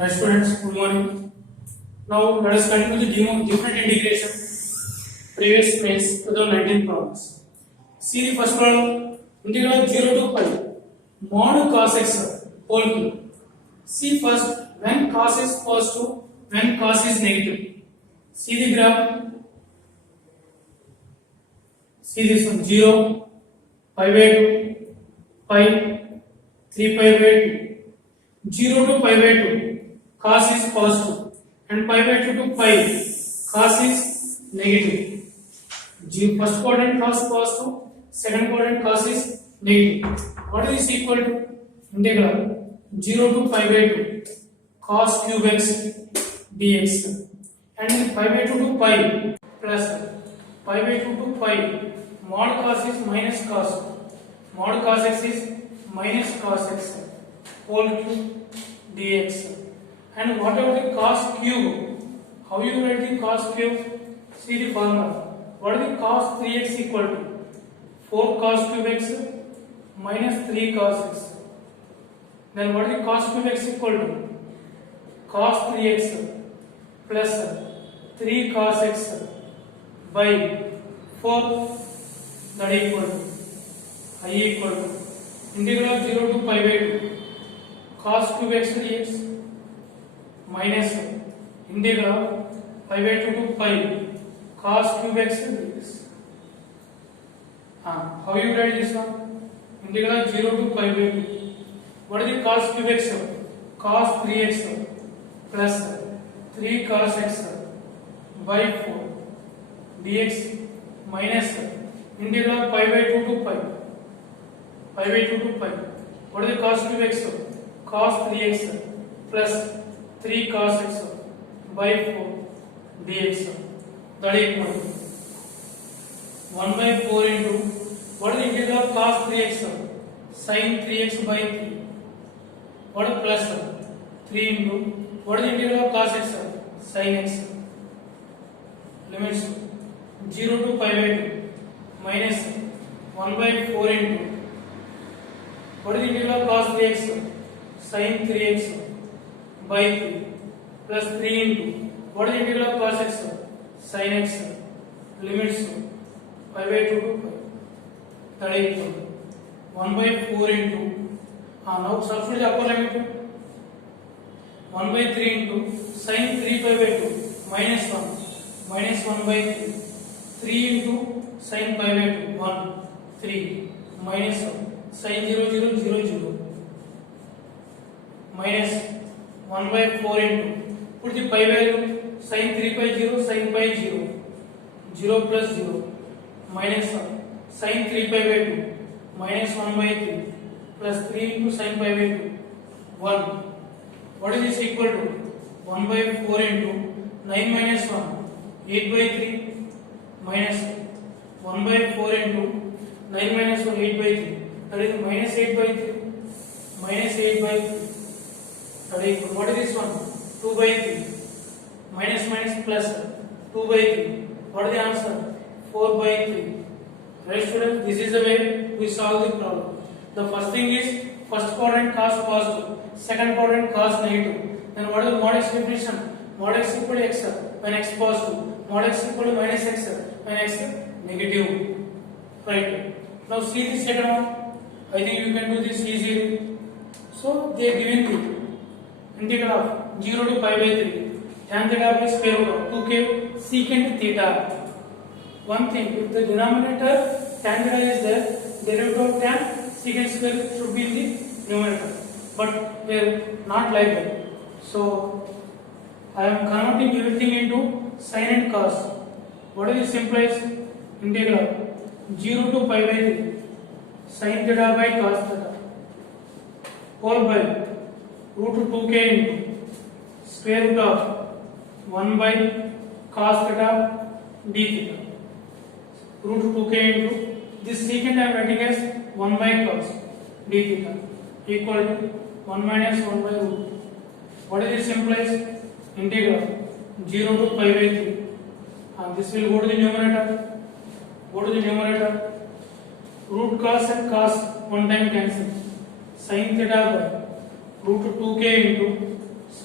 Hi students, good morning. Now let us continue the different integration previous May 2019 problems. See the first problem, integral 0 to pi mod cos x whole cube. See first when cos is positive, when cos is negative. See the graph. See this one 0, pi by 2, pi, 3 pi by 2, 0 to pi by 2. Cos is positive and pi by 2 to pi cos is negative. First quadrant cos positive, second quadrant cos is negative. What is this equal to? Integral 0 to pi by 2 cos cube x dx and pi by 2 to pi plus pi by 2 to pi mod cos is minus cos, mod cos x is minus cos x whole cube dx. And what about the cos cube? How you write the cos cube? See the formula. What is the cos 3x equal to? 4 cos cube x minus 3 cos x. Then what is the cos cube x equal to? Cos 3x plus 3 cos x by 4, that is equal to I equal to integral 0 to pi by 2 cos cube x dx minus integral pi by 2 to pi cos cube x dx. How you write this one? Integral 0 to pi by 2. What is the cos cube x? Cos 3x plus 3 cos x by 4 dx minus integral pi by 2 to pi by 2 to pi. What is the cos cube x? Cos 3x plus 3 cos x by 4 dx, that is equal to 1 by 4 into what is the integral of cos 3x? Sin 3x by 3. What is plus 3 into what is the integral of cos x? Sin x. Limits 0 to pi by 2 minus 1 by 4 into what is the integral of cos 3x? Sin 3x by 3 plus 3 into what is the integral of cos x? Sin x. Limits pi by 2 to pi, that is equal to 1 by 4 into now substitute the upper limit 1 by 3 into sin 3 pi by 2 minus 1 by 3 3 into sin pi by 2 1 3 minus 1 sin 0 0 0 0 minus 1 by 4 into put the pi value sin 3 pi 0 sin pi 0 0 plus 0 minus 1 sin 3 pi by 2 minus 1 by 3 plus 3 into sin pi by 2 1. What is this equal to? 1 by 4 into 9 minus 1 8 by 3 minus 1 by 4 into 9 minus 1 8 by 3, that is minus 8 by 3 minus 8 by 3, that is equal. What is this one? 2 by 3 minus minus plus 2 by 3. What is the answer? 4 by 3. Right students, this is the way we solve the problem. The first thing is first quadrant cos positive, second quadrant cos negative. Then what is the mod x definition? Mod x equal to x when x positive, mod x equal to minus x when x negative. Right. Now see the second one. I think you can do this easily. So they are given the integral of 0 to pi by 3 tan theta by square root of 2k secant theta. One thing, if the denominator tan theta is there, derivative of tan secant square should be in the numerator, but we are not like that. So I am converting everything into sin and cos. What is this implies? Integral 0 to pi by 3 sin theta by cos theta whole by root 2k into square root of 1 by cos theta d theta. Root 2k into this secant I am writing as 1 by cos d theta equal to 1 minus 1 by root. What is this implies? Integral 0 to pi by 3. This will go to the numerator. Go to the numerator. Root cos and cos one time cancel. Sin theta by root 2k into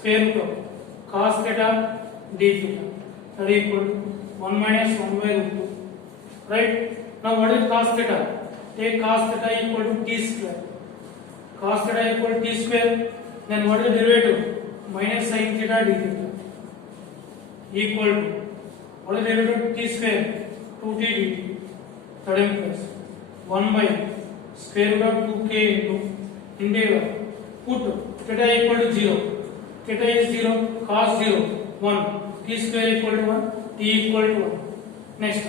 square root of cos theta d theta, that is equal to 1 minus 1 by root 2. Right? Now what is cos theta? Take cos theta equal to t square. Cos theta equal to t square. Then what is the derivative? Minus sin theta d theta equal to what is the derivative of t square? 2t dt. That is plus 1 by square root of 2k into integral. Put theta equal to 0. Theta is 0. Cos 0 1. T square equal to 1. T equal to 1. Next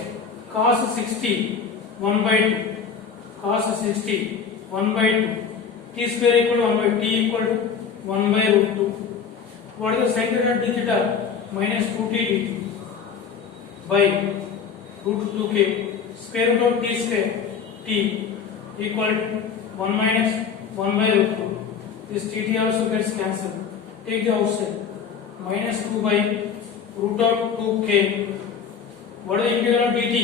cos 60 1 by 2. Cos 60 1 by 2. T square equal to 1 by t equal to 1 by root 2. What is the sin theta d theta? Minus 2t dt by root 2k square root of t square t equal to 1 minus 1 by root 2. This tt also gets cancelled. Take the outside. Minus 2 by root of 2k. What is the integral of dt?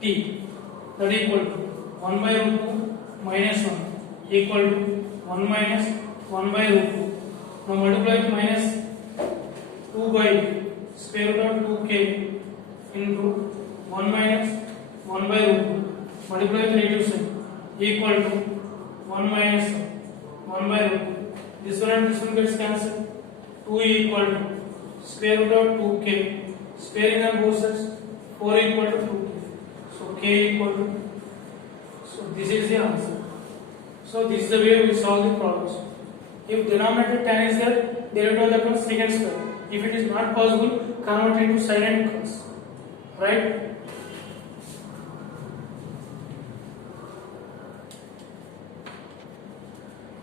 T. That equal to 1 by root 2 minus 1 equal to 1 minus 1 by root 2. Now multiply with minus 2 by square root of 2k into 1 minus 1 by root 2. Multiply with negative sign equal to 1 minus 1 by root 2. This one and this one gets cancelled. 2 equal to square root of 2k. Sparing on both sides. 4 equal to 2k. So k equal to. So this is the answer. So this is the way we solve the problems. If denominator tan is there, derivative becomes secant square. If it is not possible, convert into sin and cos. Right?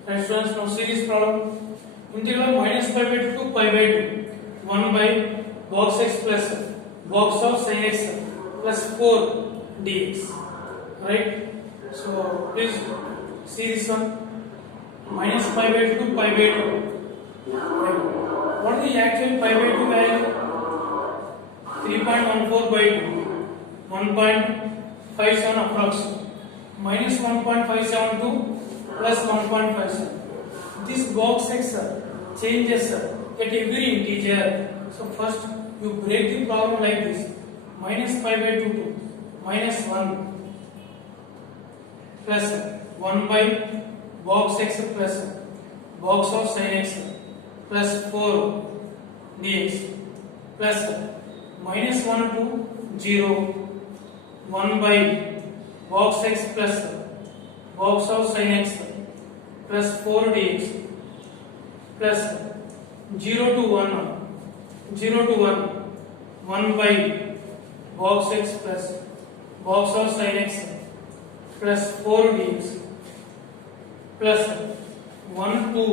And students, now see this problem. Integral minus pi by 2 to pi by 2. 1 by box x plus box of sin x plus 4 dx. Right? So please see this one. Minus pi by 2 to pi by 2. Right. What is the actual pi by 2 value? 3.14 by 2. 1.57 approximately. Minus 1.572 plus 1.57. This box x changes at every integer. So first you break the problem like this. Minus pi by 2 to minus 1 plus 1 by box x plus box of sin x plus 4 dx plus minus 1 to 0 1 by box x plus box of sin x plus 4 dx plus 0 to 1 1 by box x plus box of sin x plus 4 dx plus 1 to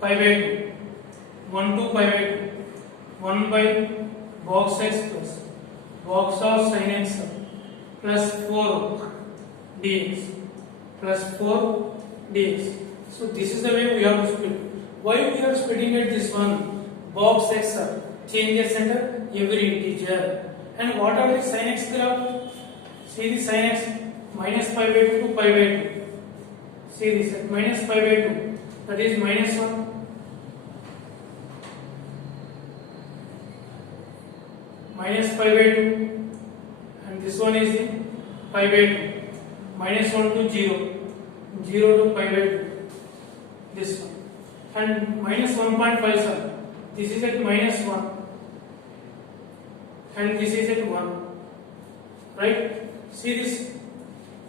pi by 2 1 to pi by 2 1 by box x plus box of sin x plus 4 dx plus 4 dx. So this is the way we have to split. Why we are splitting at this one? Box x changes at every integer. And what are the sin x graph? See the sin x minus pi by 2 to pi by 2. See this at minus pi by 2, that is minus 1 minus pi by 2, and this one is the pi by 2 minus 1 to 0 0 to pi by 2, this one, and minus 1.57, this is at minus 1 and this is at 1, right? See this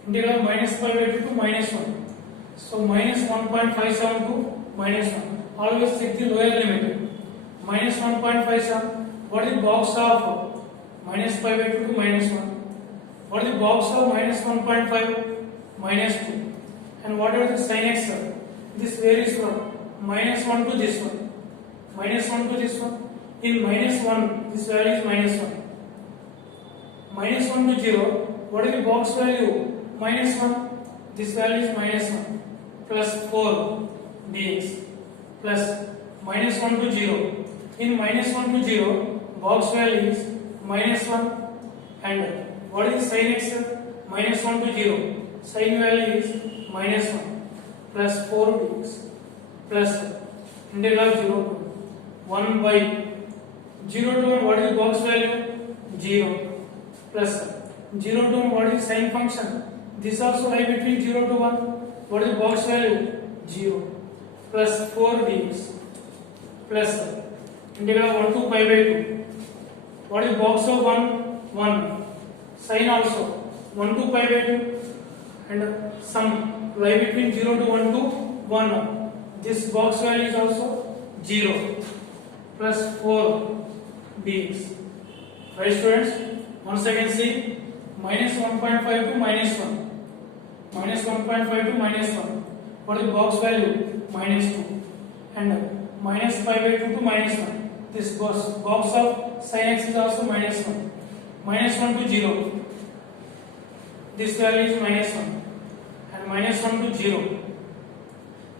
integral minus pi by 2 to minus 1. So minus 1.57 to minus 1. Always check the lower limit. Minus 1.57. What is the box of minus pi by 2 to minus 1? What is the box of minus 1.5? Minus 2. And what are the sin x? This varies from minus 1 to this one. Minus 1 to this one. In minus 1, this value is minus 1. Minus 1 to 0. What is the box value? Minus 1. This value is minus 1. Plus 4 dx plus minus 1 to 0. In minus 1 to 0, box value is minus 1, and what is sin x? Minus 1 to 0. Sin value is minus 1 plus 4 dx plus integral 0 to 1 by 0 to 1, what is the box value? 0 plus 0 to 1, what is the sine function? This also lie between 0 to 1, what is the box value? 0 plus 4 dx plus integral 1 to pi by 2, what is the box of 1? 1 sine also 1 to pi by 2 and sum lie between 0 to 1 to 1. This box value is also 0 plus 4 dx. Right students, once again see minus 1.5 to minus 1, minus 1.5 to minus 1, what is the box value? Minus 2 and minus pi by 2 to minus 1. This box of sin x is also minus 1, minus 1 to 0, this value is minus 1 and minus 1 to 0,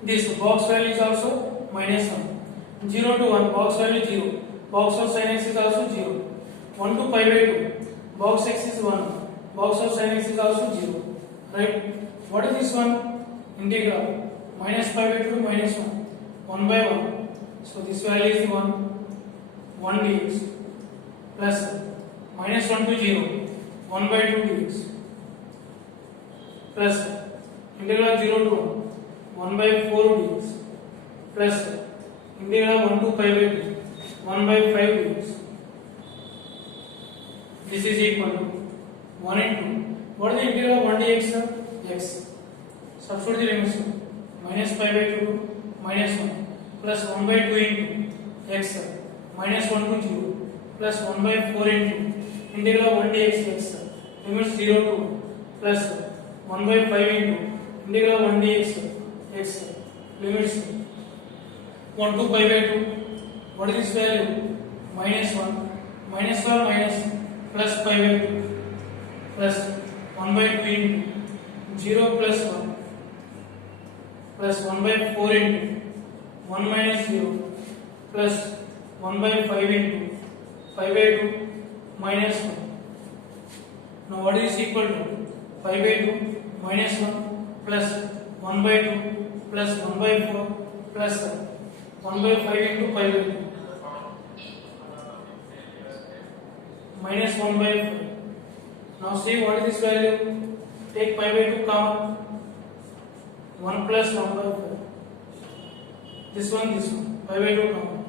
this box value is also minus 1, 0 to 1, box value 0, box of sin x is also 0, 1 to pi by 2, box x is 1, box of sin x is also 0. Right? What is this one? Integral minus pi by 2 to minus 1, 1 by 1. So this value is 1 dx plus minus 1 to 0, 1 by 2 dx plus integral 0 to 1 by 4 dx plus integral 1 to pi by 2, 1 by 5 dx. This is equal to 1 into what is the integral of 1 dx? X. Substitute the limits, minus pi by 2 to minus 1 plus 1 by 2 into x minus 1 to 0 plus 1 by 4 into integral of 1 dx x limits 0 to plus 1 by 5 into integral of 1 dx x limits 1 to pi by 2. What is this value? Minus 1 minus 1 minus plus pi by 2 plus 1 by 2 into 0 plus 1 plus 1 by 4 into 1 minus 0 plus 1 by 5 into 5 by 2 minus 1. Now what is equal to 5 by 2 minus 1 plus 1 by 2 plus 1 by 4 plus 1 by 5 into 5 by 2 minus 1 by 4. Now see what is this value? Take pi by 2 common, 1 plus 1 by 4. This one, pi by 2 common,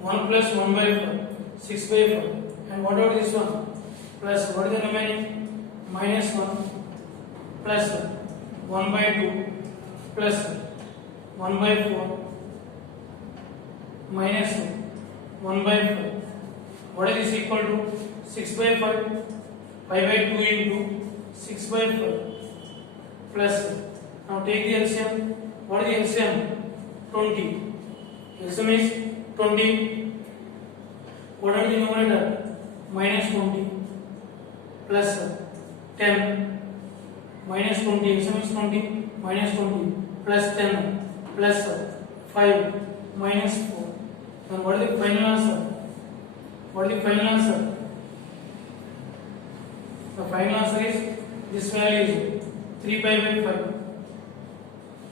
1 plus 1 by 4, 6 by 4. And what about this one? Plus what is the remaining? Minus 1 plus 1 by 2 plus 1 by 4 minus 1 by 4. What is this equal to? 6 by 5, pi by 2 into 6 by 4 plus, now take the LCM. What is the LCM? 20. LCM is 20. What are the numerator? Minus 20 plus 10 minus 20. LCM is 20 minus 20 plus 10 plus 5 minus 4. Then what is the final answer? What is the final answer? The final answer is this value is 3 pi by 5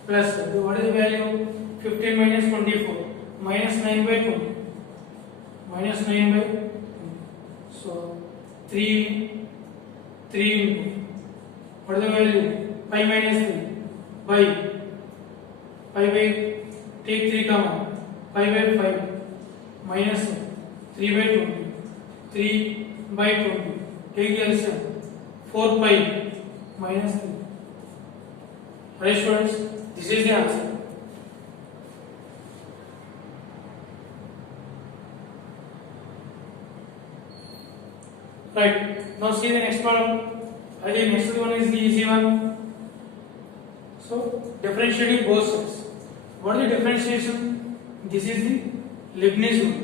plus what is the value? 15 minus 24 minus 9 by 20 minus 9 by 20. So 3 into what is the value? Pi minus 3 by take 3 comma pi by 5 minus 3 by 20, 3 by 20, take the LCM, 4 pi minus 3. Right students, this is the answer. Right, now see the next problem. I think next one is the easy one. So differentiating both sides. What is the differentiation? This is the Leibniz rule.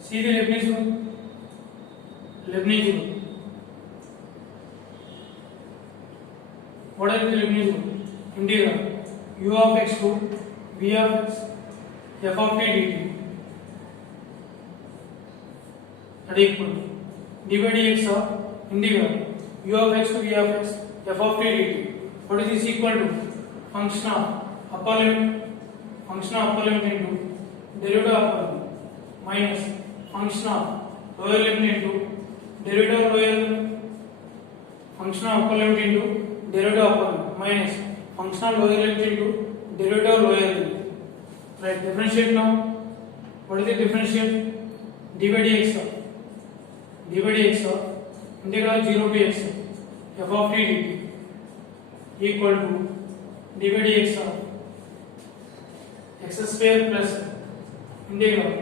See the Leibniz rule. Leibniz rule. What is the Leibniz rule? Integral u of x to v of x f of t dt. That is equal to d by dx of integral u of x to v of x f of t dt. What is this equal to? Function of upper limit into derivative of upper limit minus function of lower limit into derivative of lower limit, function of upper limit into derivative of upper limit minus function of lower limit into derivative of lower limit. Right, differentiate now. What is the differentiate? d by dx of integral 0 to x f of t dt equal to d by dx of x square plus integral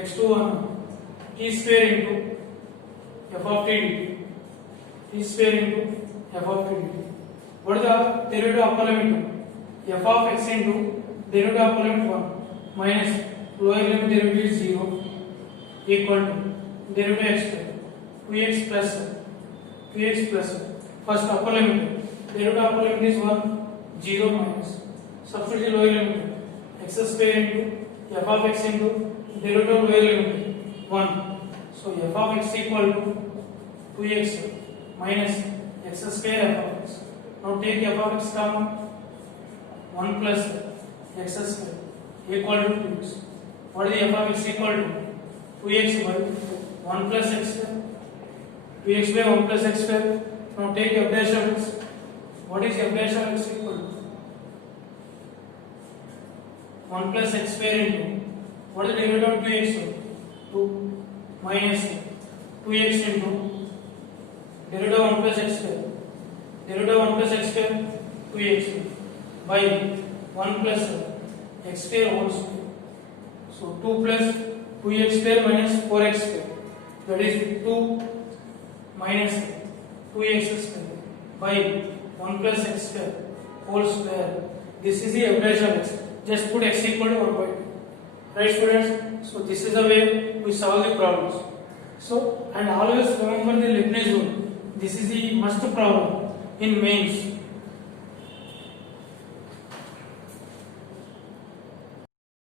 x to 1 t square into f of t dt, t square into f of t dt. What is the derivative of upper limit? F of x into derivative of upper limit 1 minus lower limit derivative is 0 equal to derivative x square 2x plus first upper limit derivative of upper limit is 1 0 minus substitute the lower limit x square into f of x into derivative of lower limit 1. So f of x equal to 2x minus x square f of x. Now take f of x common 1 plus x square equal to 2x. What is the f of x equal to? 2x by 1 plus x square. 2x by 1 plus x square. Now take f dash of x. What is f dash of x equal to? 1 plus x square into what is the derivative of 2x? 2 minus 2x into derivative of 1 plus x square. Derivative of 1 plus x square 2x by 1 plus x square whole square. So 2 plus 2x square minus 4x square, that is 2 minus 2x square by 1 plus x square whole square. This is the f dash of x. Just put x equal to 1 by 2. Right, students? So this is the way we solve the problems. So, and always remember the Leibniz rule. This is the must problem in mains.